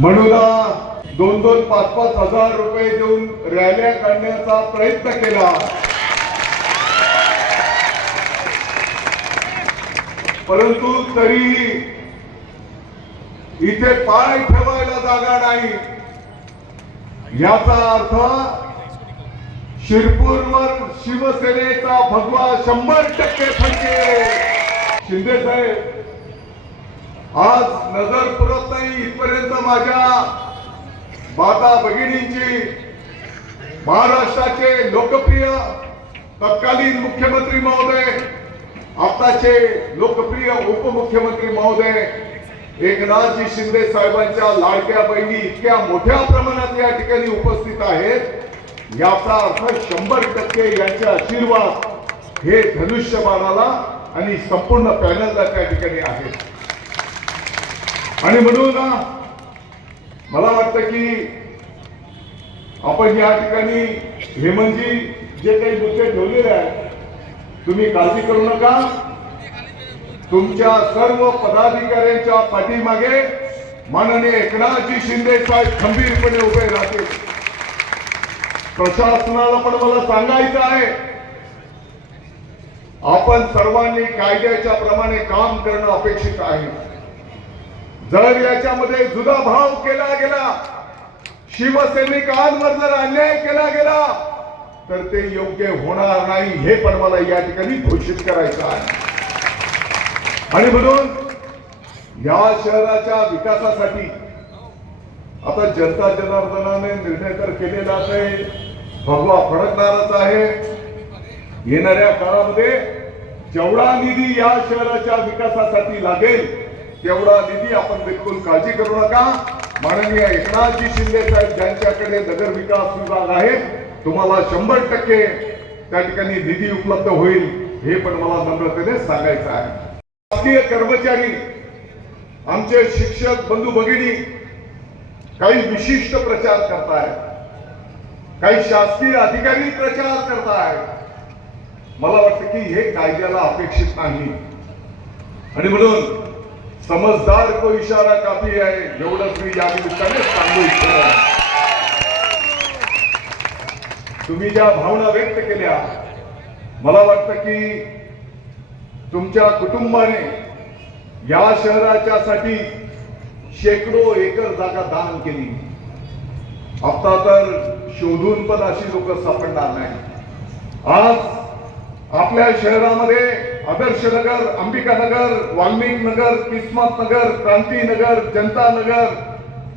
म्हणून दोन दोन पाच पाच हजार रुपये देऊन रॅल्या काढण्याचा प्रयत्न केला. परंतु तरीही इथे पाय ठेवायला जागा नाही. याचा अर्थ शिरपूरवर शिवसेनेचा भगवा शंभर टक्के शिंदे साहेब आज नजर पुरत नाही इथपर्यंत माझ्या माता भगिनींची महाराष्ट्राचे लोकप्रिय तत्कालीन मुख्यमंत्री महोदय आताचे लोकप्रिय उपमुख्यमंत्री महोदय एकनाथजी शिंदे साहेबांच्या लाडक्या बहिणी इतक्या मोठ्या प्रमाणात या ठिकाणी उपस्थित आहेत. याचा अर्थ शंभर टक्के यांचे आशीर्वाद हे धनुष्यबाणाला आणि संपूर्ण पॅनलला त्या ठिकाणी आहेत. आणि म्हणून ना, मला वाटतं की आपण या ठिकाणी हेमंतजी जे काही मुद्दे ठेवलेले आहेत तुम्ही काळजी करू नका. तुमच्या सर्व पदाधिकाऱ्यांच्या पाठीमागे माननीय एकनाथजी शिंदे साहेब खंबीरपणे उभे राहतील. प्रशासनाला पण मला सांगायचं आहे आपण सर्वांनी कायद्याच्या प्रमाणे काम करणं अपेक्षित आहे. जर याच्यामध्ये जुदा भाव केला गेला शिवसैनिकांवर जर अन्याय केला गेला तर ते योग्य होणार नाही हे पण मला या ठिकाणी घोषित करायचं आहे. आणि म्हणून या शहराच्या विकासासाठी आता जनता जनार्दनाने निर्णय तर केलेलाच आहे भगवा फडकणारच आहे. येणाऱ्या काळामध्ये जेवढा निधी या शहराच्या विकासासाठी लागेल तेवढा निधी आपण बिलकुल काळजी करू नका. माननीय एकनाथजी शिंदे साहेब ज्यांच्याकडे नगर विकास विभाग आहे तुम्हाला शंभर टक्के त्या ठिकाणी निधी उपलब्ध होईल हे पण मला नम्रतेने सांगायचं आहे. शासकीय कर्मचारी आमचे शिक्षक बंधू भगिनी काही विशिष्ट प्रचार करतायत काही शासकीय अधिकारी प्रचार करतायत मला वाटतं की हे कायद्याला अपेक्षित नाही. आणि म्हणून समजदार को इशारा काफी आहे एवढंच मी या निमित्ताने सांगू इच्छितो. तुम्ही ज्या भावना व्यक्त केल्या मला वाटतं की तुमच्या कुटुंबाने या शहराच्या साठी शेकडो एकर जागा दान केली. आता तर शोधून पण अशी लोक सापडणार नाही आज आपल्या शहरामध्ये आदर्श नगर अंबिका नगर वाल्मिक नगर किस्मत नगर क्रांती नगर जनता नगर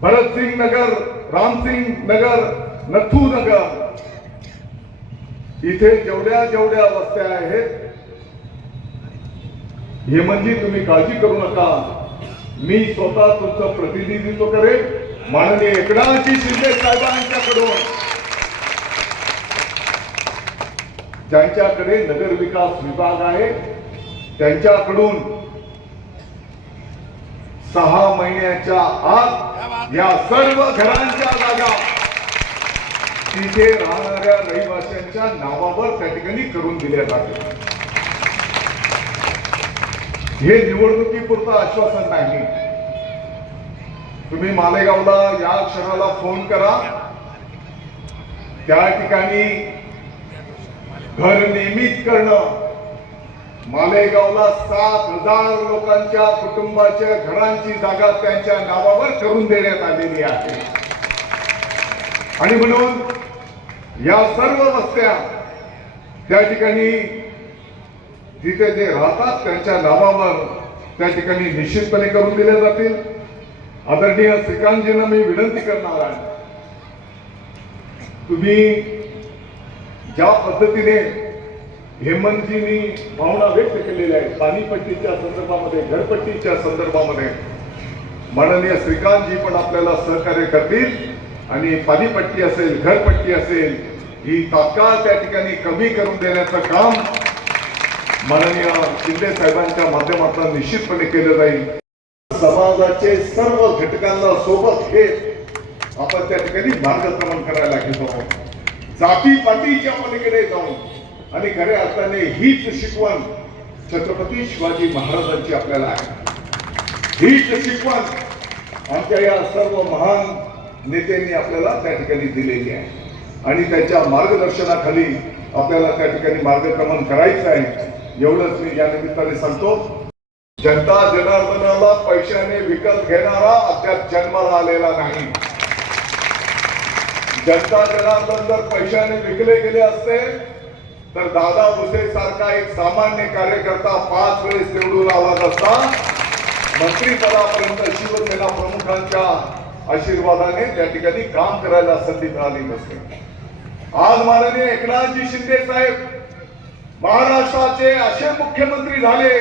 भरतसिंग नगर रामसिंग नगर नथू नगर. इथे जेवढ्या जेवढ्या वस्त्या आहेत हे म्हणजे तुम्ही काळजी करू नका. मी स्वतः तुमचं प्रतिनिधित्व करेन. माननीय एकनाथजी शिंदे साहेबांच्याकडून. ज्यांच्याकडे नगर विकास विभाग आहे त्यांच्याकडून सहा महिन्याच्या आत या सर्व घरांच्या जागा तिथे राहणाऱ्या रहिवाशांच्या नावावर त्या ठिकाणी करून दिल्या जातात हे निवडणुकीपुरतं आश्वासन नाही. तुम्ही मालेगावला या क्षणाला फोन करा. त्या ठिकाणी घर नियमित करणं. मालेगावला सात हजार लोकांच्या कुटुंबाच्या घरांची जागा त्यांच्या नावावर करून देण्यात आलेली आहे. आणि म्हणून या सर्व वस्त्या त्या ठिकाणी जिथे जे राहतात त्यांच्या नावावर त्या ठिकाणी निश्चितपणे करून दिल्या जातील. आदरणीय श्रीकांतजींना मी विनंती करणार आहे. तुम्ही ज्या पद्धतीने हेमंतजींनी भावना व्यक्त केलेल्या आहेत पाणीपट्टीच्या संदर्भामध्ये घरपट्टीच्या संदर्भामध्ये माननीय श्रीकांतजी पण आपल्याला सहकार्य करतील आणि पाणीपट्टी असेल घरपट्टी असेल ही तात्काळ त्या ठिकाणी कमी करून देण्याचं काम माननीय शिंदे साहेबांच्या माध्यमातून निश्चितपणे केलं जाईल. समाजाचे सर्व घटकांना सोबत घेत आपण त्या ठिकाणी मार्गक्रमण करायला घेतो आहोत. जाती पातीच्या पलीकडे जाऊन आणि खऱ्या अर्थाने हीच शिकवण छत्रपती शिवाजी महाराजांची आपल्याला आहे. हीच शिकवण आमच्या या सर्व महान नेत्यांनी आपल्याला त्या ठिकाणी दिलेली आहे. आणि त्यांच्या मार्गदर्शनाखाली आपल्याला त्या ठिकाणी मार्गक्रमण करायचं आहे. एवढंच मी या निमित्ताने सांगतो. जनता जनार्दनाला पैशाने विकत घेणारा अद्याप जन्माला आलेला नाही. जनता जनार्दन जर पैशाने विकले गेले असते तर दादा भुसे सारखा एक सामान्य कार्यकर्ता पाच वेळेस निवडून आला नसता मंत्रीपदापर्यंत शिवसेना प्रमुखांच्या आशीर्वादाने त्या ठिकाणी काम करायला संधी मिळाली नसते. आज माननीय एकनाथजी शिंदे साहेब महाराष्ट्राचे असे मुख्यमंत्री झाले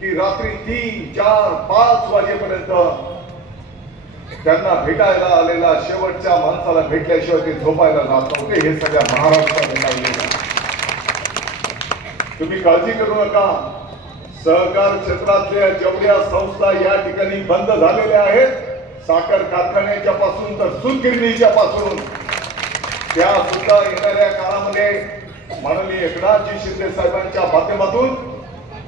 की रात्री तीन चार पाच वाजेपर्यंत त्यांना भेटायला आलेला शेवटच्या माणसाला भेटल्याशिवाय ते झोपायला जात नव्हते. हे सगळ्या महाराष्ट्रात तुम्ही काळजी करू नका. सहकार क्षेत्रातल्या जेवढ्या संस्था या ठिकाणी बंद झालेल्या आहेत साखर कारखान्याच्या पासून तर सुतगिरणीच्या पासून त्या सुद्धा येणाऱ्या काळामध्ये माननीय एकनाथजी शिंदे साहेबांच्या माध्यमातून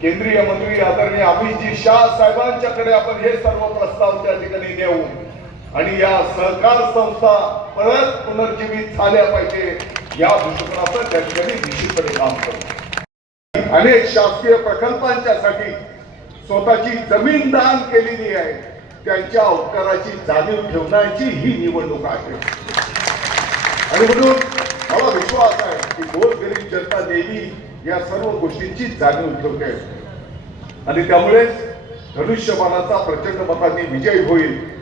केंद्रीय मंत्री आदरणीय अमितजी शाह साहेबांच्याकडे आपण हे सर्व प्रस्ताव त्या ठिकाणी नेऊ आणि या सहकार संस्था परत पुनर्जीवित झाल्या पाहिजे या दृष्टिकोनाचं त्या ठिकाणी निश्चितपणे काम करतो अनेक शासकीय प्रकल्पांच्यासाठी स्वतःची जमीन दान केलेली आहे. त्यांच्या उपकाराची जाणीव ठेवण्याची ही निवडणूक आहे. आणि म्हणून मला विश्वास आहे की गोरगरीब जनता नेहमी या सर्व गोष्टींची जाणीव ठेवते. आणि त्यामुळेच धनुष्यबाणाचा प्रचंड मतांनी विजय होईल.